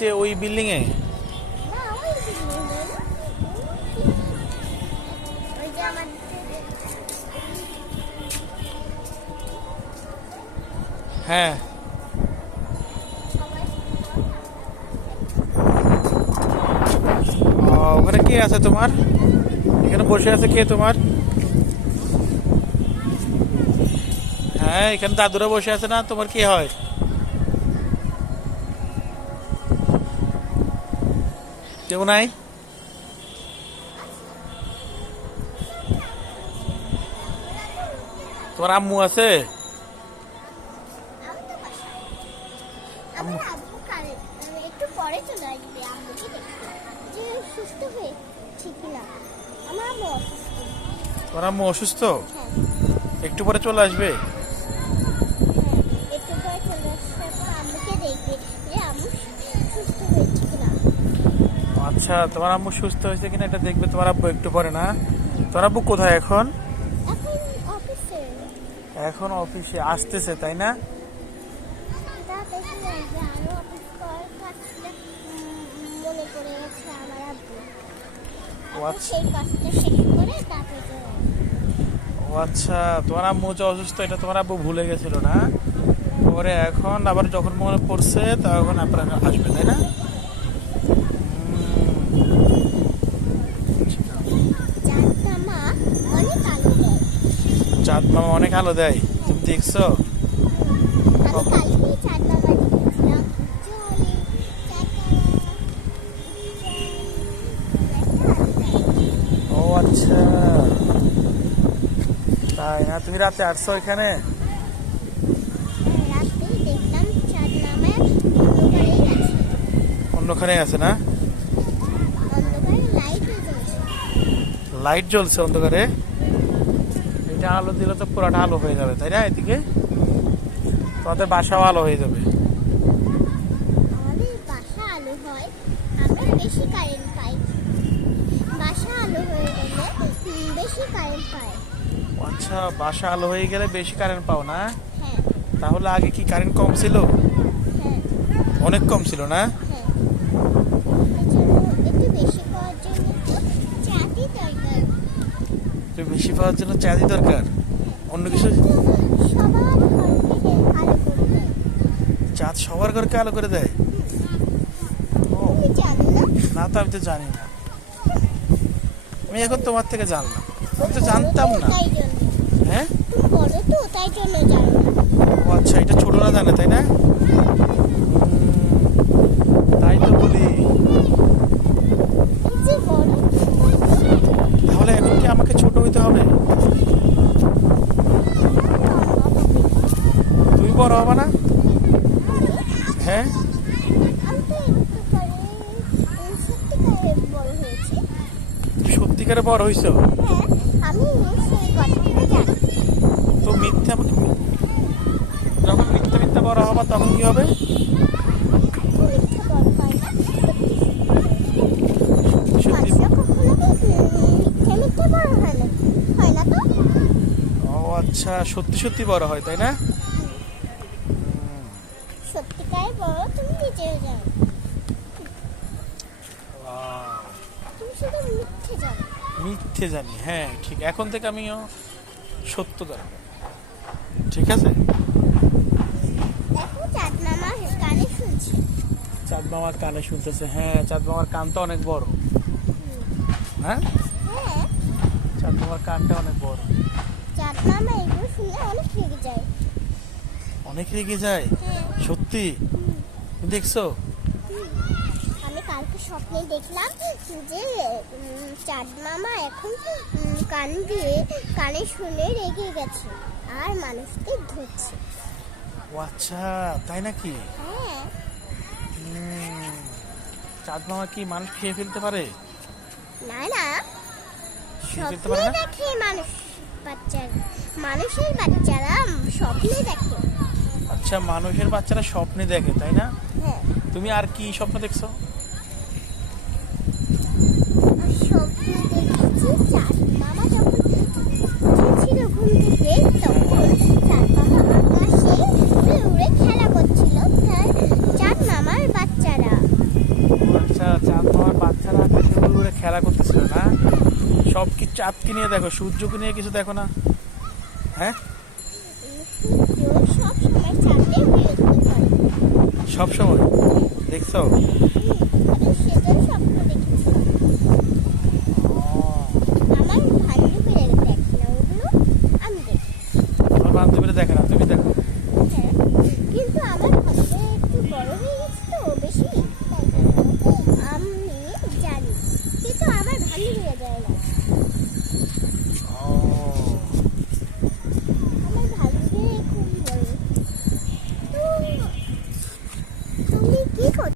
যে ওই বিল্ডিং এ না ওই বিল্ডিং না ওই যে আমাদের হ্যাঁ ওখানে কে আছে তোমার? এখানে বসে আছে কে তোমার? হ্যাঁ এখানে দাদুরা বসে আছে না, তোমার কি হয়? কেউ নাই? তোমার আম্মু আছে? আমার আব্বু কাল একটু পরে চলে আসবে আম্মুকে দেখতে যে সুস্থ হয়েছে কিনা। আমার আম্মু অসুস্থ। তোমার আম্মু অসুস্থ? হ্যাঁ একটু পরে চলে আসবে? হ্যাঁ একটু পরে চলে আসার পর আম্মুকে দেখবে যে আম্মু সুস্থ হয়েছে কিনা। আচ্ছা তোমার আম্মু সুস্থ হয়েছে কিনা এটা দেখবে তোমার আব্বু একটু পরে না? তোমার আব্বু কোথায় এখন? এখন অফিসে এখন অফিসে আসতেছে তাই না? তা দেখে আসবে আরো অফিস করার কাজটা মনে করে গেছে আমার আব্বু। ও এখন আচ্ছা। সেই কাজটা শেষ করে তারপরে চলে আসবে। ও আচ্ছা তোমার আম্মু যে অসুস্থ এটা তোমার আব্বু ভুলে গেছিল না? পরে এখন আবার যখন মনে পড়ছে তখন আপনার আসবে তাই না? চাঁদটা মা অনেক আলো দেয়। চাঁদ মামা অনেক আলো দেয়, তুমি দেখছো? আমি কালকে চাঁদ মামা দেখেছিলাম। জলে ও আচ্ছা তাই না? তুমি রাতে আসছো এখানে? রাতে দেখলাম চাঁদ মামা অন্ধকারেই আছে। অন্যখানে আছে না? অন্ধকারে লাইটও জ্বলছে। লাইট জ্বলছে অন্ধকারে? এটা আলো দিলে তো পুরাটা আলো হয়ে যাবে তাই না? এদিকে তোমাদের বাসাও আলো হয়ে যাবে। আমাদের বাসা আলো হয়, আমরা বেশি কারেন্ট পাই। বাসা আলো হয়ে গেলে বেশি কারেন্ট পাই। আচ্ছা বাসা আলো হয়ে গেলে বেশি কারেন্ট পাও না? হ্যাঁ তাহলে আগে কি কারেন্ট কম ছিল? হ্যাঁ অনেক কম ছিল না? হ্যাঁ এজন্য একটু বেশি পাওয়ার জন্য চাঁদই দরকার। তো বেশি পাওয়ার জন্য চাঁদই দরকার, অন্য কিছু? সবার ঘরকে আলো করে দেয়। চাঁদ সবার ঘরকে আলো করে দেয়? ও তুমি জানো না? না তো আমি তো জানি না, আমি এখন তোমার থেকে জানলাম, আমি তো জানতাম না। তাই জন্য হ্যাঁ তুমি বড় তো তাই জন্য জানো না। ও আচ্ছা এটা ছোটরা জানে তাই না? তাই তো বলি। এই যে বড় তাহলে এখন কি আমাকে ছোট হইতে হবে? তুমি বড় হবে না? হ্যাঁ আমি তো একটু পরে সত্যিকারে বড় হয়েছি। সত্যিকারে বড় হইছো? হ্যাঁ আমি সেই কথাটা জানি। তো মিথ্যা, যখন মিথ্যা মিথ্যা বড় হবা তখন কি হবে? মিথ্যে বড় হয় না, সত্যি মানুষরা কখনো মিথ্যে মিথ্যে বড় হয় না, হয় না তো। ও আচ্ছা সত্যি সত্যি বড় হয় তাই না? সত্যিকারে বড় তুমি নিজেও জানো, তুমি শুধু মিথ্যে জানো। মিথ্যে জানি, হ্যাঁ ঠিক, এখন থেকে আমিও সত্য জানবো, ঠিক আছে? দেখো চাঁদ মামা কানে শুনছে। চাঁদ মামার কানে শুনতেছে, হ্যাঁ চাঁদ মামার কান তো অনেক বড়। হ্যাঁ হ্যাঁ চাঁদ মামার কানটা অনেক বড়। চাঁদ মামা এগুলো শুনলে অনেক রেগে যায়। অনেক রেগে যায়? হ্যাঁ সত্যি? তুমি দেখছো? আমি কালকে স্বপ্নে দেখলাম যে চাঁদ মামা এখন কান দিয়ে কানে শুনে রেগে গেছে আর মানুষকে ধরছে। ও আচ্ছা তাই নাকি? হ্যাঁ চাঁদ মামা কি মানুষ খেয়ে ফেলতে পারে? না না, খেয়ে ফেলতে স্বপ্নে পারে না? দেখে মানুষ বাচ্চারা, মানুষের বাচ্চারা স্বপ্নে দেখে। আচ্ছা মানুষের বাচ্চারা স্বপ্নে দেখে তাই না? হ্যাঁ তুমি আর কি স্বপ্ন দেখছো? আর স্বপ্নে দেখেছি চাঁদ মামা যখন উঠেছিল ঘুম থেকে তখন চাঁদ মামা আকাশে উড়ে উড়ে খেলা করছিল তার চাঁদ মামার বাচ্চারা। চাঁদকে নিয়ে দেখো, সূর্যকে নিয়ে কিছু দেখো না? হ্যাঁ, সূর্য সব সময় চাঁদে বিরক্ত করে। সব সময় দেখছো? আমি সেটাই স্বপ্ন দেখেছিলাম। আমার বান্ধবীরা দেখে না ওগুলো, আমি দেখি। তোমার বান্ধবীরা দেখে না, তুমি দেখো? হ্যাঁ, কিন্তু আমার ঘরটা একটু বড় হয়ে গেছে তো বেশি, তাই জন্য আমি জানি, কিন্তু আমার বান্ধবীরা যায় না।